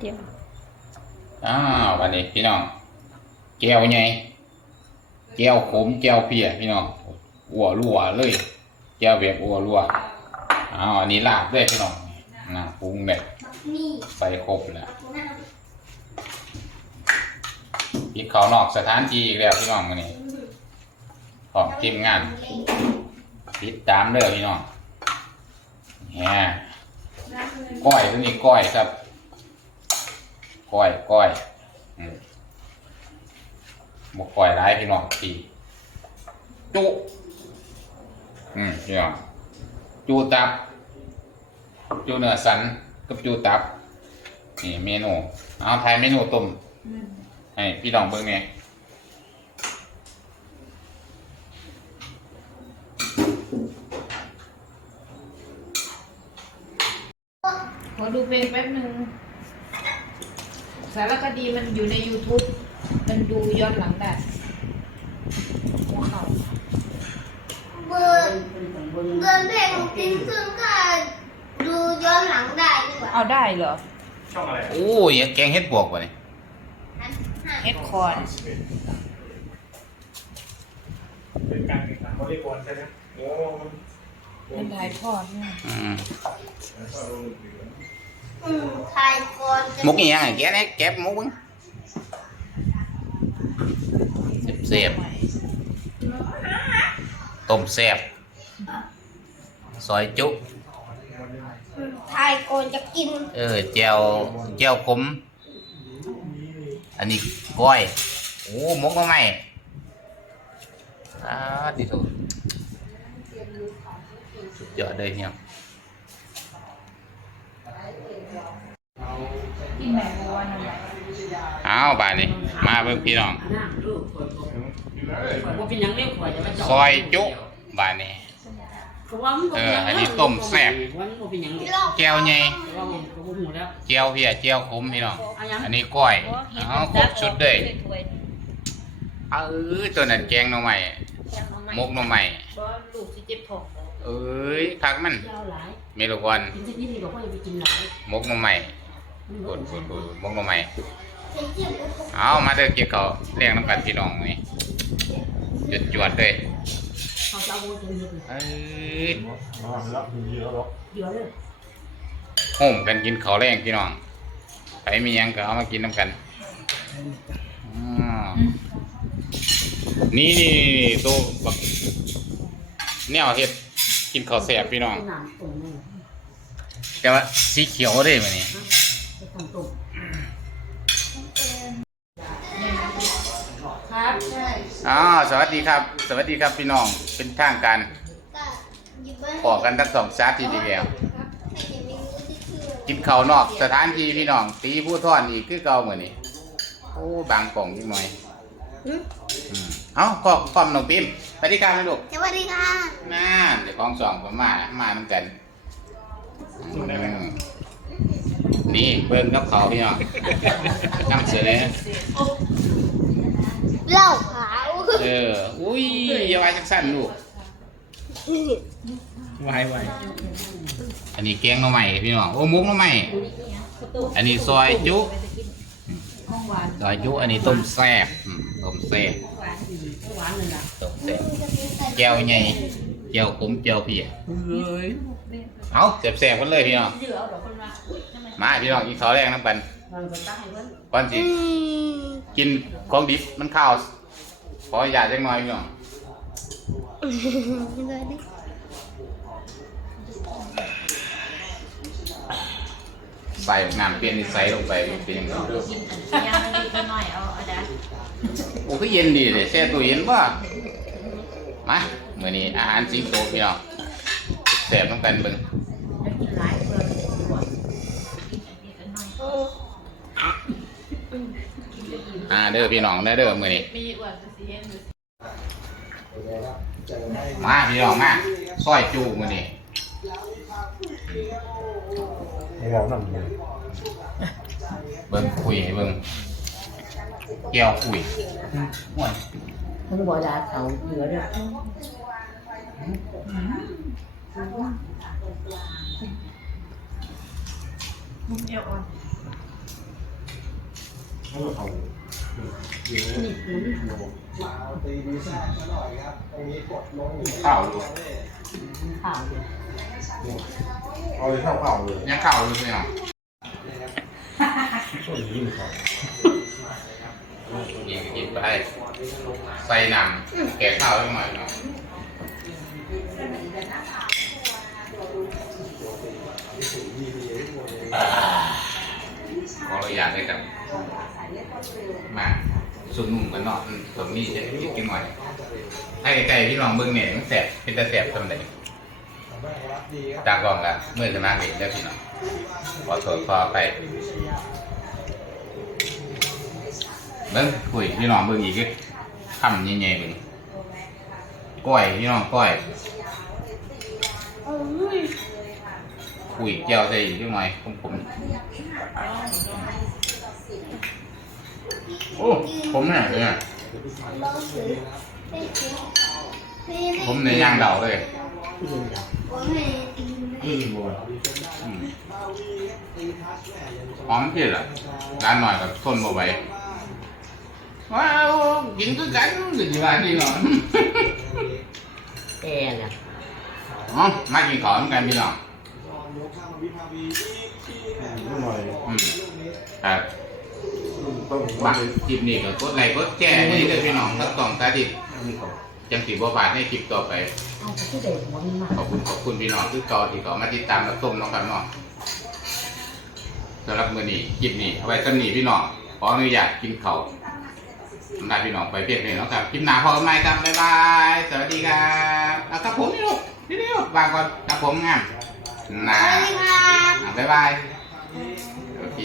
เดียวอ้าววันนี้พี่น้องแก้วไงแก้วขมแก้วเปียพี่น้องอัวรัวเลยแก้วแบบอัวรัวอ้าวอันนี้ลาบด้วยพี่น้องนะปรุงแบบใส่ครบแล้วพี่เขานอกสถานที่อีกแล้วพี่น้องวันนี้ขอบทีมงานติดตามเด้อพี่น้องแหมก้อยตัวนี้ก้อยครับ ก้อยก้อยอืมบกก้อยร้ายพี่น้องทีจุอืมพี่น้องจูตับ จูเนื้อสันกับจูตับ นี่เมนู เอาไทยเมนูต้มให้พี่น้องเบิ่งเนี่ยขอดูเพลงแป๊บหนึ่งสารคดีมันอยู่ใน YouTube มันดูย้อนหลังได้หัวเข่าเบิร์นเบิร์นเพลงจริงซึ่งก็ดูย้อนหลังได้ดีกว่าเอาได้เหรอ ช่องอะไรโอ้ยแกงเฮ็ดบวกวะนี่เอ็ดคอร์ดเป็นการแข่งขันวอลเลย์บอลใช่ไหมโอ้มันมันถ่ายทอดเนี่ย อืมอืมทายก่อนจะมุกอีหยังไงแกเนี่ยแก็บมุกเบิ่งเสียบๆต้มแซ่บซอยจุ อืมทาย กินเออแจวแจวขมอันนี้ก้อยโอ้หมกมาใหม่อ่าดิโถสุดยอดเลยเนี่ยกินไหนบัวนะเอาบาดนี้มาเบิ่งพี่น้อง เป็นยังเรียกข่อยจะมาซอยจุบาดนี้ เพราะว่ามันบ่ป็หยังเอออันนี้ต้มแซ่บว่ามันบ่เป็นหยังเรียกแจวใหญ่แต่ว่ามก็บ่ฮู้แล้วแจวเพียแจวขมพี่น้องเอาหยังอันนี้ก้อยเอาครบชุดเลยเออตัวนั้นแกงหน่อไม้มกหน่อไม้ลูกสิเจ็บท้อง เอ้ยคักมันเจ้าหลายเมลูกวันกินสักนิดนี่บอกว่าอย่าไปกินหลายมกหน่อไม้กดกดกดมกหน่อไม้เป็นจิ้มเอามาเด้อเกี่ยวเขาเรียงน้ำกันพี่น้องนี่จวดจวดๆเลยเขาจะเอาโว้กินเยอะเลยเอ้ยรับดีแล้วหรอเดี๋ยวเลยโฮมกันกินข้าวแรงพี่น้องใครมีหยังก็เอามากินน้ำกันอ่านี่นี่นี่ตัวบักแนวเฮ็ด กินข้าวแซ่บพี่น้อง น้ำต้มนี่แต่ว่าสีเขียวเด้มื้อนี้ไปทำต้มครับใช่อ๋อสวัสดีครับ สวัสดีครับพี่น้อง เป็นทางการก็หยิบไว้ขอกันทั้งสองชาติทีเดียวให้เห็นเมนูที่คือกินข้าวนอกสถานที่พี่น้องตีผู้ท่อนอีกคือเก่ามื้อนี้โอ้บางกล่องนิดหน่อยอืมอืม เอ้าขอบขอบน้องปิมสวัสดีครับลูกสวัสดีค่ะน่าเดี๋ยวของสองก็มามาเหมือนกันอืมนี่เบิ่งกับเขาวพี่น้องนำเสนอเหล้าขาวเออ อุ้ยอย่าไว้จักสั้นลูกไวไวอันนี้แกงหน่อไม้พี่น้อง โอ้มุกหน่อไม้อันนี้ซอยจุห้องหวานซอยจุ อันนี้ต้มแซ่บอืม ต้มแซ่บหวานดีหวานเลยล่ะต้มแซ่บแก้วใหญ่แก้วขมแก้วเพียเฮ้ยเอาแซ่บๆกันเลยพี่น้องเดี๋ยวเอาดอกคนมามาพี่น้องกินข้าวแรงน้ำกันวางกระตั้งให้เพิ่นก่อนสิอืมกินของดิบมันข้าวขออย่าตจังหน่อยพี่น้องเลยดิใส่น้ำเปลี่ยนนิสัยลงไปเป็นยังไง ยังไม่ดีก็หน่อยเอาเอาได้โอ้ก็เย็นดีเลยแช่ตู้เย็นป่ะมาเมื่อนี้อาหารสิงโตพี่น้องแซ่บต้องกันเบิ่งจะกินหลายเพิ่นอ่าเด้อพี่น้องเด้อเด้อมื่อนี้มีอ้วนสิเห็นอยู่มาพี่น้องมาซอยจูมื่อนี้ให้เรานั่งเลยเบิ่งคุยให้เบิ่ง แก้วคุยห่วยเพิ่นบ่ด่าเขาเหลือเด้อมุมเอวอ่อนเขาเขานี่มันตีดีแซ่ซะหน่อยครับตรงนี้กดลงข้าวดูข่าวเลยเอาเลยเข้าเข่าเลยยังข้าวดูพี่น้องช่วงนี้ยิ่งเขา กินกินไปใส่น้ำแกะข้าวให้หน่อยเนาะขอเราอยากได้กับ มาสุดนุ่มกันเนาะสมนี่จะกินกินหน่อยให้ไก่พี่น้องเบิ่งเนี่ยมันแสบเป็นตาแสบทำไดตากล้องละเมื่อจะมาเห็นแล้วพี่น้องขอโทษขอไป เบิ่งคุยพี่น้องเบิ่งอีกคำใหญ่ๆเบิ่งก้อยพี่น้องก้อยคุยเจียวใส่อีกหน่อยผมผมโอ้ผมเนี่ยเนสีพี่ผมในย่างเดาเลยหอมเผ็ดอะร้านหน่อยกับทนบ่ไหว ว้าวกินคือกันหรือจีว่าดีเนาะแอร์น่ะอ๋อมากินข้าวกันพี่น้องนิดหน่อยอืมครับต้องบักคลิปนี้ก็กดไลค์กดแชร์ให้ด้วยพี่น้องทั้งสองตาดิบมีเขาจังสีบ่บาดในคลิปต่อไป เอาไปที่เด็กหัวมันมา ขอบคุณขอบคุณพี่น้องที่ต่อที่ต่อมาติดตามรับชมน้องกันเนาะสำหรับมื้อนี้คลิปนี้เอาไว้สำนีพี่น้องขออนุญาตกินข้าว สำหรับพี่น้องไปเพียงนี้เนาะครับคลิปหน้าพบกันใหม่ครับบ๊ายบายสวัสดีครับเอาครับผมนี่ลูกนี่นี่ลูกวางก่อนครับผมงามสนะวัสดีครับอะบ๊ายบายโอเค